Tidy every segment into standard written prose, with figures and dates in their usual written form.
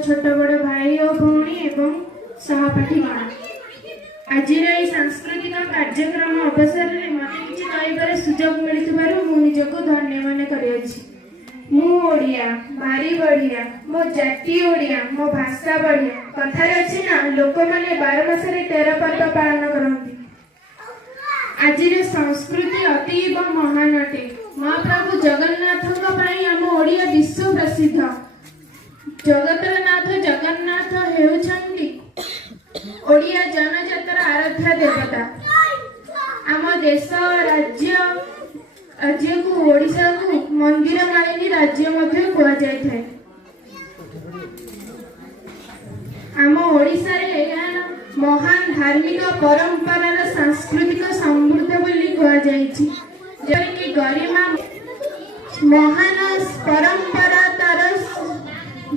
छोट बड़ भाई और भौणी एवं सहपाठीगण आज सांस्कृतिक कार्यक्रम अवसर में मत किसी कहबार सुजोग मिलू मु निजक धन्य मन कर ओडिया भारी बढ़िया मो जाति ओडिया मो भाषा बढ़िया कथार अच्छी ना लोक मैंने 12 मासरे 13 पर्व पालन करती। आज संस्कृति अतीब महान अटे। महाप्रभु जगन्नाथ आम ओडिया विश्व प्रसिद्ध। जगतर नाथ जगन्नाथ हेउछंती ओडिया जनजातर आराध्य देवता। आम देश राज्य को ओडिशा को मंदिर मालिनी राज्य मध्य कहा जाए। आम ओडिशा रे महान धार्मिक परंपरार सांस्कृतिक समृद्ध बोली कहा जायछि। जरे कि गरिमा महान परंपरा तार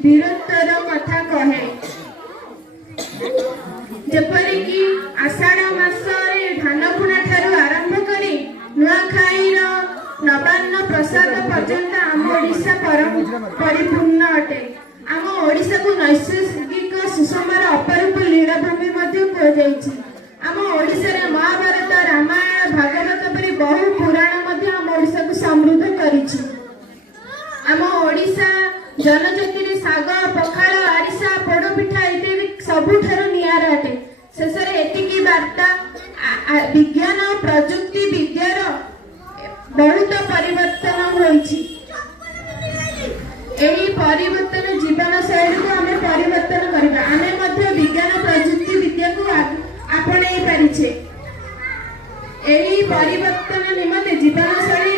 वीरत्वर कथा कहे। जेपरि कि आषाढ़ मासरे धान बुणा ठारू आरंभ करी नुआखाईर नवान्न प्रसाद पर्यंत आम ओडिशा परिपूर्ण अटे। आम ओडिशा को नैसर्गिक सुषमार अपरूप लीलाभूमि कहा जायछि। आम ओडिशा रे महाभारत रामायण भागवत परि बहु पुराण आम ओडिशा को समृद्ध करिछि। आम ओडिशा जनजाति रे साग पखाल आरिसा पोड़पिठा इत्यादि सबुठारु नियारा अटे। शेषरे एतिकी वार्ता विज्ञान प्रजुक्ति विद्यार बहुत परिवर्तन होइछि। एही परिवर्तन जीवन शैली को आमे परिवर्तन करबा। आमे मध्य विज्ञान प्रजुक्ति विद्या को आपणै पारिछे। एही परिवर्तन निमंते जीवन शैली